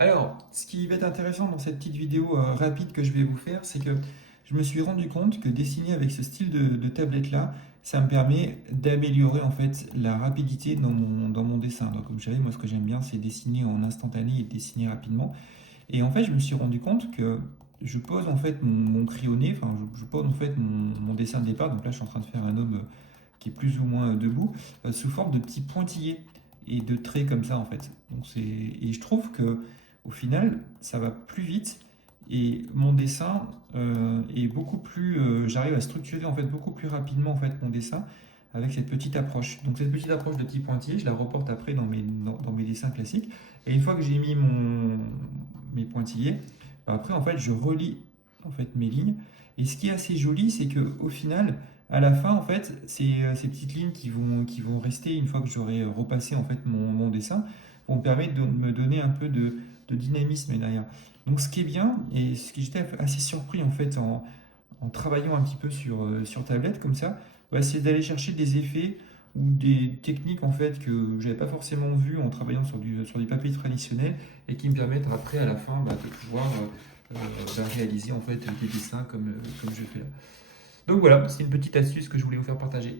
Alors, ce qui va être intéressant dans cette petite vidéo rapide que je vais vous faire, c'est que je me suis rendu compte que dessiner avec ce style de tablette-là, ça me permet d'améliorer en fait la rapidité dans mon dessin. Donc, comme vous savez, moi ce que j'aime bien, c'est dessiner en instantané et dessiner rapidement. Et en fait, je me suis rendu compte que je pose en fait mon crayonné, enfin, je pose en fait mon dessin de départ. Donc là, je suis en train de faire un homme qui est plus ou moins debout, sous forme de petits pointillés et de traits comme ça en fait. Et je trouve que au final, ça va plus vite et mon dessin est beaucoup plus, j'arrive à structurer en fait beaucoup plus rapidement en fait mon dessin avec cette petite approche. Donc cette petite approche de petits pointillés, je la reporte après dans mes dessins classiques. Et une fois que j'ai mis mes pointillés, bah après en fait je relie en fait mes lignes. Et ce qui est assez joli, c'est que au final, à la fin, en fait, ces petites lignes qui vont rester une fois que j'aurai repassé en fait mon dessin vont me permettre de me donner un peu de dynamisme derrière. Donc ce qui est bien, et ce qui j'étais assez surpris en fait en travaillant un petit peu sur tablette comme ça, bah, c'est d'aller chercher des effets ou des techniques en fait que j'avais pas forcément vues en travaillant sur du papier traditionnel et qui me permettent après à la fin bah, de pouvoir réaliser en fait des dessins comme je fais là. Donc voilà, c'est une petite astuce que je voulais vous faire partager.